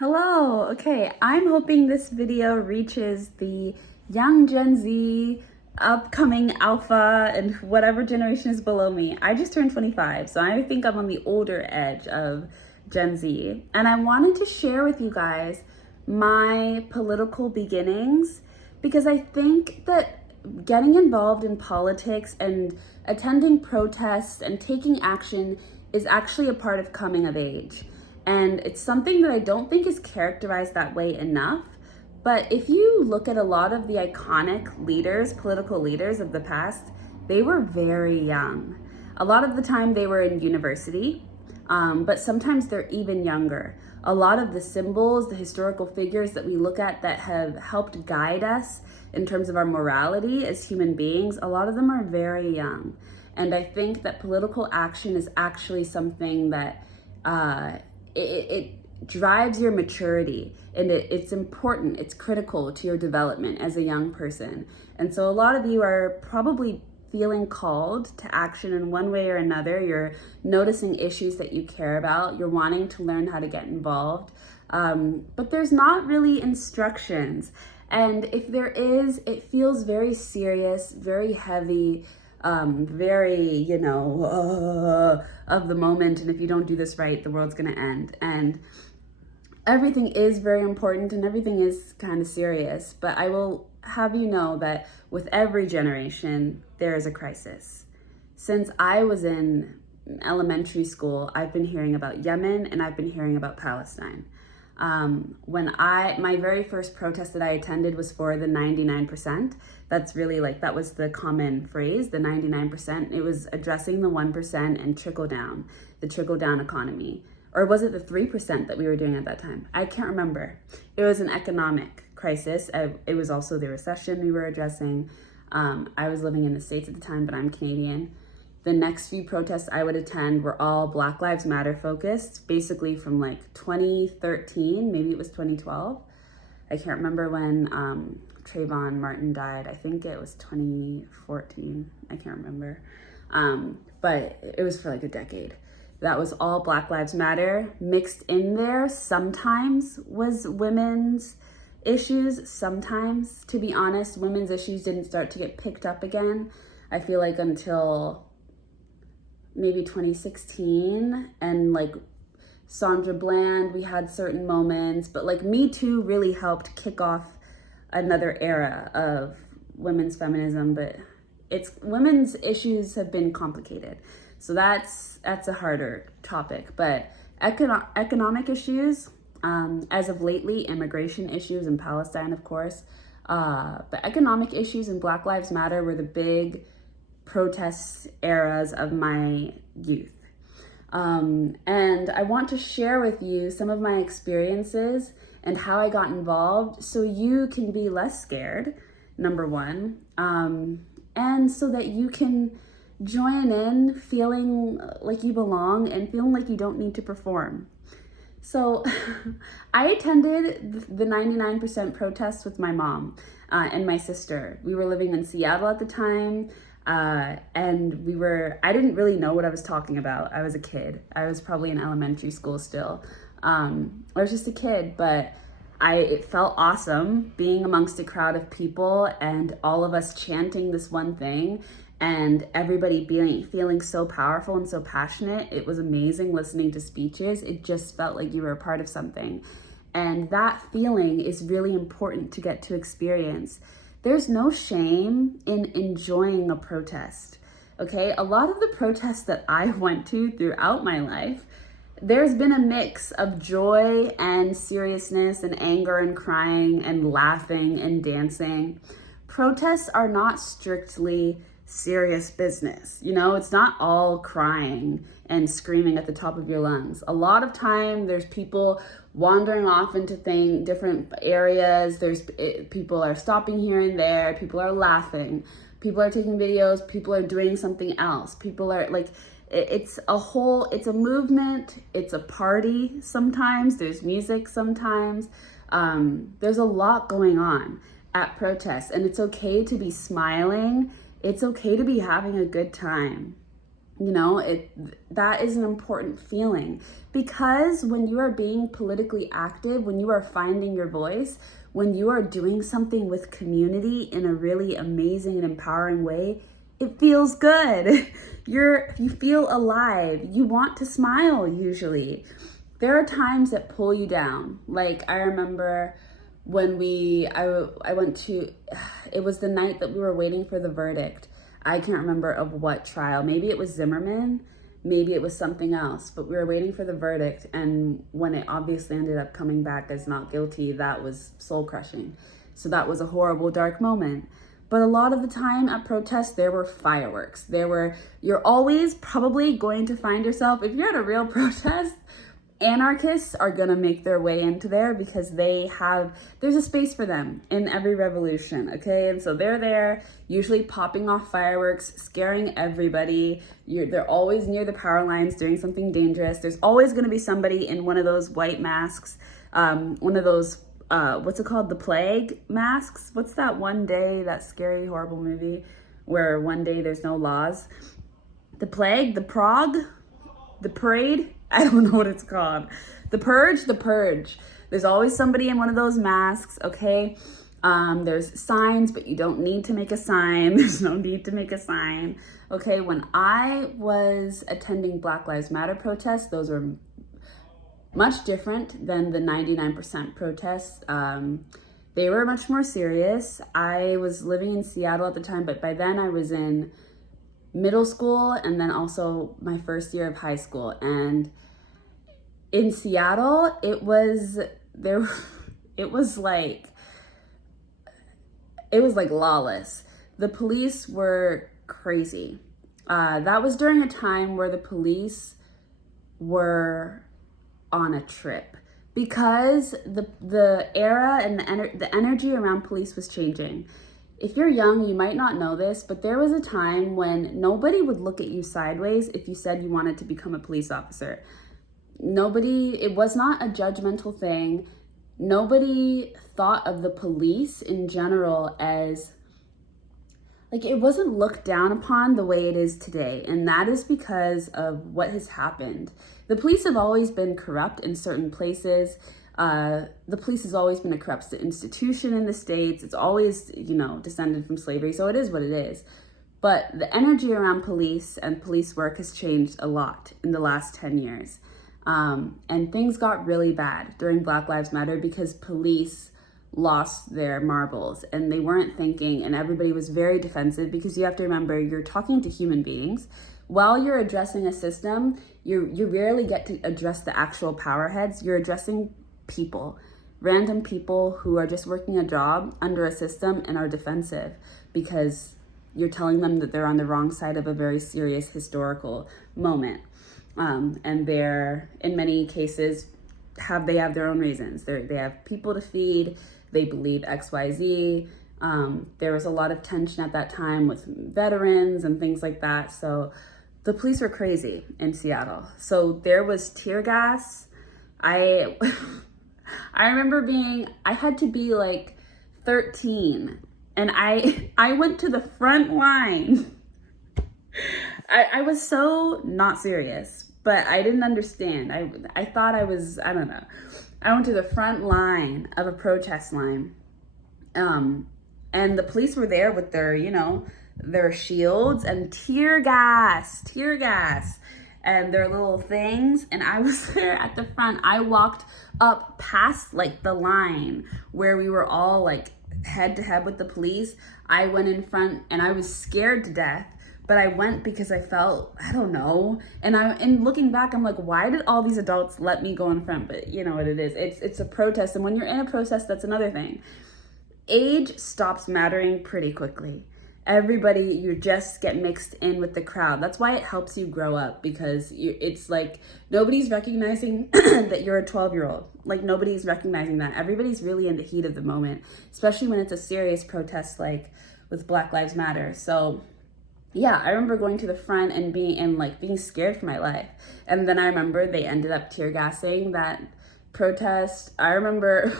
Hello. Okay, I'm hoping this video reaches the young Gen Z, upcoming Alpha, and whatever generation is below me. I just turned 25, so I think I'm on the older edge of Gen Z. And I wanted to share with you guys my political beginnings because I think that getting involved in politics and attending protests and taking action is actually a part of coming of age. And it's something that I don't think is characterized that way enough. But if you look at a lot of the iconic leaders, political leaders of the past, they were very young. A lot of the time they were in university, but sometimes they're even younger. A lot of the symbols, the historical figures that we look at that have helped guide us in terms of our morality as human beings, a lot of them are very young. And I think that political action is actually something that it drives your maturity, and it's important, it's critical to your development as a young person. And so a lot of you are probably feeling called to action in one way or another. You're noticing issues that you care about, you're wanting to learn how to get involved, but there's not really instructions. And if there is, it feels very serious, very heavy, very, of the moment. And if you don't do this right, the world's gonna end. And everything is very important and everything is kind of serious. But I will have you know that with every generation, there is a crisis. Since I was in elementary school, I've been hearing about Yemen and I've been hearing about Palestine. My very first protest that I attended was for the 99%. That's really that was the common phrase, the 99%. It was addressing the 1% and the trickle down economy. Or was it the 3% that we were doing at that time? I can't remember. It was an economic crisis. It was also the recession we were addressing. I was living in the States at the time, but I'm Canadian. The next few protests I would attend were all Black Lives Matter focused, basically from 2013, maybe it was 2012. I can't remember when Trayvon Martin died. I think it was 2014. I can't remember. But it was for a decade. That was all Black Lives Matter. Mixed in there sometimes was women's issues. Sometimes, to be honest, women's issues didn't start to get picked up again, I feel until maybe 2016, and Sandra Bland, we had certain moments, but Me Too really helped kick off another era of women's feminism. But women's issues have been complicated, so that's a harder topic. But economic issues, as of lately, immigration issues in Palestine, of course, but economic issues and Black Lives Matter were the big protest eras of my youth. And I want to share with you some of my experiences and how I got involved so you can be less scared, number one, and so that you can join in feeling like you belong and feeling like you don't need to perform. So I attended the 99% protests with my mom and my sister. We were living in Seattle at the time. And I didn't really know what I was talking about. I was a kid. I was probably in elementary school still. I was just a kid, but it felt awesome being amongst a crowd of people and all of us chanting this one thing and everybody feeling so powerful and so passionate. It was amazing listening to speeches. It just felt like you were a part of something. And that feeling is really important to get to experience. There's no shame in enjoying a protest, okay? A lot of the protests that I went to throughout my life, there's been a mix of joy and seriousness and anger and crying and laughing and dancing. Protests are not strictly serious business. It's not all crying and screaming at the top of your lungs. A lot of time there's people wandering off into different areas. People are stopping here and there. People are laughing. People are taking videos. People are doing something else. People are it's a movement. It's a party sometimes. There's music sometimes. There's a lot going on at protests, and it's okay to be smiling. It's okay to be having a good time. You know, that is an important feeling, because when you are being politically active, when you are finding your voice, when you are doing something with community in a really amazing and empowering way, it feels good. You feel alive. You want to smile usually. There are times that pull you down. Like I remember when I went to, it was the night that we were waiting for the verdict. I can't remember of what trial. Maybe it was Zimmerman, maybe it was something else, but we were waiting for the verdict. And when it obviously ended up coming back as not guilty, that was soul crushing. So that was a horrible, dark moment. But a lot of the time at protests, there were fireworks. You're always probably going to find yourself, if you're at a real protest, anarchists are gonna make their way into there, because there's a space for them in every revolution, okay? And so they're there, usually popping off fireworks, scaring everybody. They're always near the power lines doing something dangerous. There's always gonna be somebody in one of those white masks, one of those, what's it called? The plague masks? What's that one day, that scary, horrible movie where one day there's no laws? The plague, the Prague, the parade? I don't know what it's called. The purge. There's always somebody in one of those masks, okay? There's signs, but you don't need to make a sign. There's no need to make a sign, okay? When I was attending Black Lives Matter protests, those were much different than the 99% protests. They were much more serious. I was living in Seattle at the time, but by then I was in middle school and then also my first year of high school. And in Seattle, it was like lawless. The police were crazy. That was during a time where the police were on a trip, because the era and the energy around police was changing. If you're young, you might not know this, but there was a time when nobody would look at you sideways if you said you wanted to become a police officer. It was not a judgmental thing. Nobody thought of the police in general as, like, it wasn't looked down upon the way it is today. And that is because of what has happened. The police have always been corrupt in certain places. The police has always been a corrupt institution in the States. It's always, descended from slavery. So it is what it is. But the energy around police and police work has changed a lot in the last 10 years. And things got really bad during Black Lives Matter because police lost their marbles and they weren't thinking, and everybody was very defensive, because you have to remember, you're talking to human beings. While you're addressing a system, you rarely get to address the actual power heads. You're addressing people, random people who are just working a job under a system and are defensive because you're telling them that they're on the wrong side of a very serious historical moment. And they're, in many cases, they have their own reasons. They have people to feed. They believe XYZ. There was a lot of tension at that time with veterans and things like that. So the police were crazy in Seattle. So there was tear gas. I remember I had to be like 13, and I went to the front line. I was so not serious, but I didn't understand. I thought I don't know. I went to the front line of a protest line. And the police were there with their shields and tear gas, and their little things. And I was there at the front. I walked up past like the line where we were all like head to head with the police. I went in front and I was scared to death. But I went because I felt, I don't know. And looking back, I'm like, why did all these adults let me go in front? But you know what it is. It's a protest. And when you're in a protest, that's another thing. Age stops mattering pretty quickly. You just get mixed in with the crowd. That's why it helps you grow up, because it's like nobody's recognizing that you're a 12-year-old. Like nobody's recognizing that. Everybody's really in the heat of the moment, especially when it's a serious protest like with Black Lives Matter. So yeah, I remember going to the front and being scared for my life. And then I remember they ended up tear gassing that protest. I remember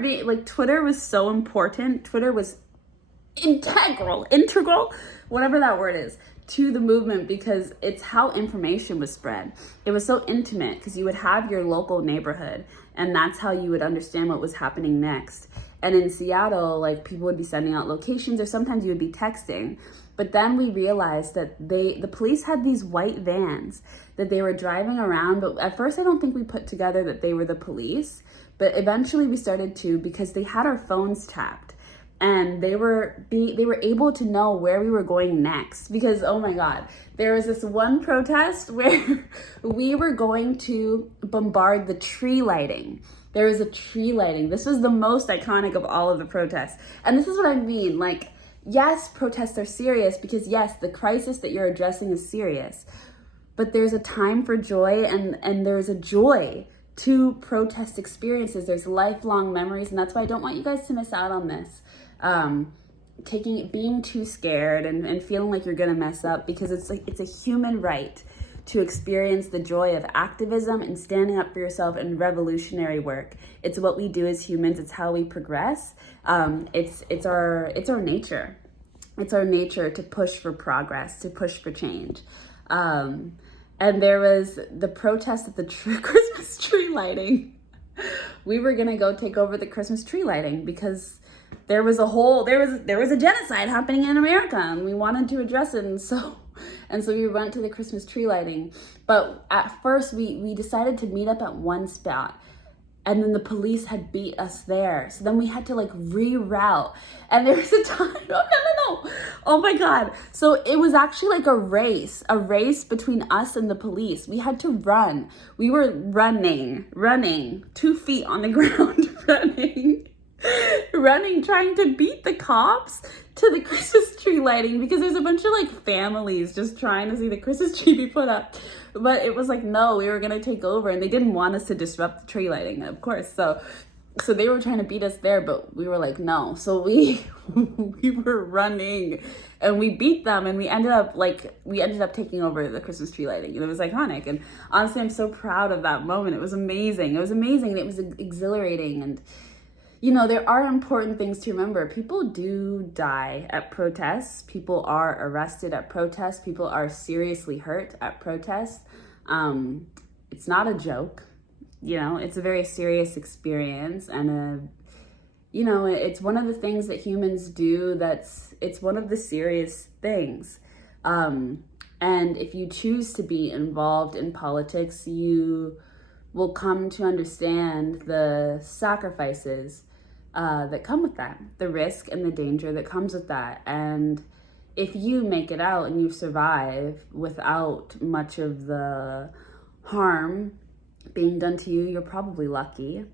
being like, Twitter was so important. Twitter was integral, whatever that word is. to the movement because it's how information was spread. It was so intimate because you would have your local neighborhood and that's how you would understand what was happening next. And in Seattle, like people would be sending out locations or sometimes you would be texting. But then we realized that the police had these white vans that they were driving around. But at first, I don't think we put together that they were the police. But eventually we started to, because they had our phones tapped. And they were able to know where we were going next. Because, oh my God, there was this one protest where we were going to bombard the tree lighting. There was a tree lighting. This was the most iconic of all of the protests. And this is what I mean, like, yes, protests are serious because yes, the crisis that you're addressing is serious, but there's a time for joy and there's a joy to protest experiences. There's lifelong memories, and that's why I don't want you guys to miss out on this. Being too scared and feeling like you're gonna mess up, because it's a human right to experience the joy of activism and standing up for yourself and revolutionary work. It's what we do as humans. It's how we progress. It's our nature. It's our nature to push for progress, to push for change. And there was the protest at the Christmas tree lighting. We were gonna go take over the Christmas tree lighting because there was a genocide happening in America and we wanted to address it, and so we went to the Christmas tree lighting. But at first we decided to meet up at one spot, and then the police had beat us there. So then we had to like reroute. And there was a time, no. Oh my God. So it was actually like a race between us and the police. We had to run. We were running 2 feet on the ground, running, trying to beat the cops to the Christmas tree lighting because there's a bunch of like families just trying to see the Christmas tree be put up. But it was like, no, we were gonna take over, and they didn't want us to disrupt the tree lighting, of course. So they were trying to beat us there, but we were like, no. So we were running and we beat them, and we ended up taking over the Christmas tree lighting, and it was iconic. And honestly, I'm so proud of that moment. It was amazing. It was exhilarating. And you know, there are important things to remember. People do die at protests. People are arrested at protests. People are seriously hurt at protests. It's not a joke. You know, it's a very serious experience, and it's one of the things that humans do. It's one of the serious things. And if you choose to be involved in politics, you will come to understand the sacrifices that come with that, the risk and the danger that comes with that. And if you make it out and you survive without much of the harm being done to you, you're probably lucky.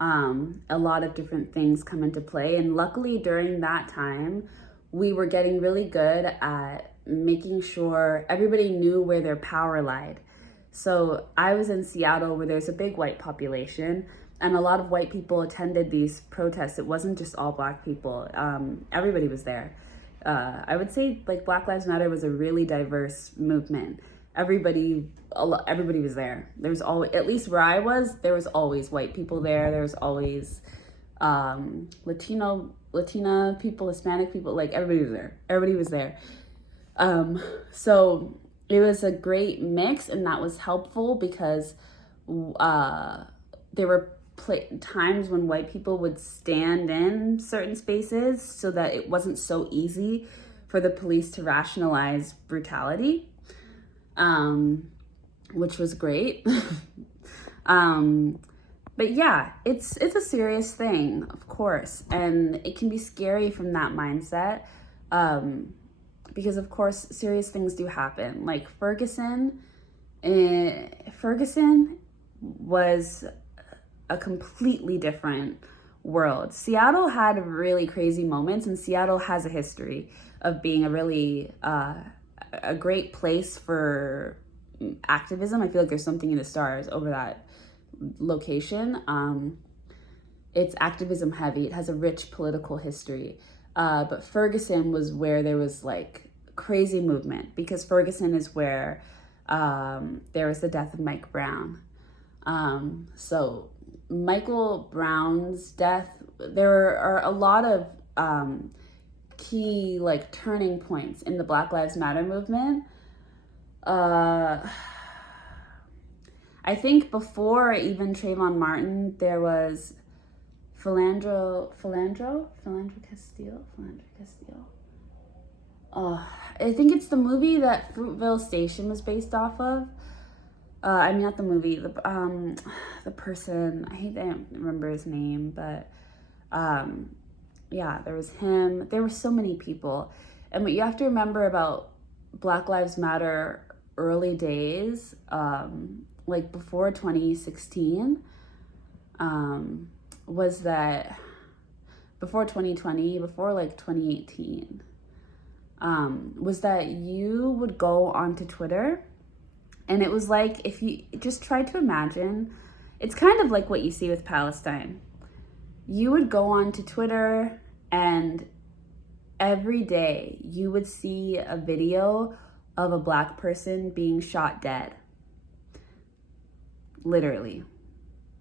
A lot of different things come into play. And luckily during that time, we were getting really good at making sure everybody knew where their power lied. So I was in Seattle where there's a big white population, and a lot of white people attended these protests. It wasn't just all Black people. Everybody was there. I would say like Black Lives Matter was a really diverse movement. Everybody was there. There's always, at least where I was, there was always white people there. There was always Latina people, Hispanic people, like everybody was there. So it was a great mix, and that was helpful because there were times when white people would stand in certain spaces so that it wasn't so easy for the police to rationalize brutality, which was great. But yeah, it's a serious thing, of course, and it can be scary from that mindset, because of course serious things do happen. Like Ferguson was a completely different world. Seattle had really crazy moments, and Seattle has a history of being a really a great place for activism. I feel like there's something in the stars over that location. It's activism heavy. It has a rich political history. But Ferguson was where there was like crazy movement, because Ferguson is where there was the death of Mike Brown. So Michael Brown's death, there are a lot of key like turning points in the Black Lives Matter movement. I think before even Trayvon Martin, there was Philando Castile. I think it's the movie that Fruitvale Station was based off of. I mean, not the movie, the person, I don't remember his name, but yeah, there was him. There were so many people. And what you have to remember about Black Lives Matter early days, like before 2016, was that before 2020, before like 2018, was that you would go onto Twitter, and it was like, if you just try to imagine, it's kind of like what you see with Palestine. You would go onto Twitter, and every day you would see a video of a Black person being shot dead. Literally.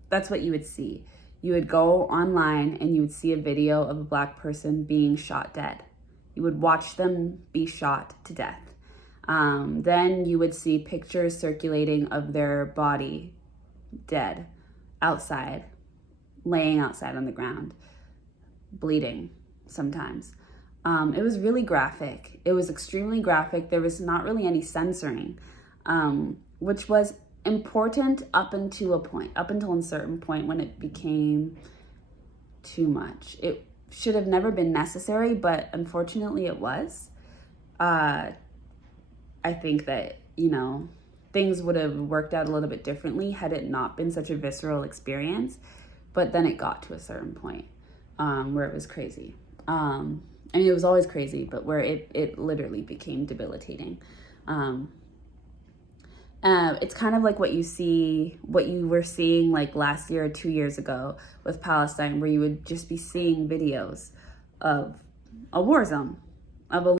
That's what you would see. You would go online and you would see a video of a Black person being shot dead. You would watch them be shot to death. Then you would see pictures circulating of their body dead outside, laying outside on the ground, bleeding sometimes. It was really graphic. It was extremely graphic. There was not really any censoring, which was important up until a certain point when it became too much. It should have never been necessary, but unfortunately it was. I think that, things would have worked out a little bit differently had it not been such a visceral experience. But then it got to a certain point where it was crazy. I mean, it was always crazy, but where it literally became debilitating. It's kind of like what you were seeing like last year or 2 years ago with Palestine, where you would just be seeing videos of a war zone, of a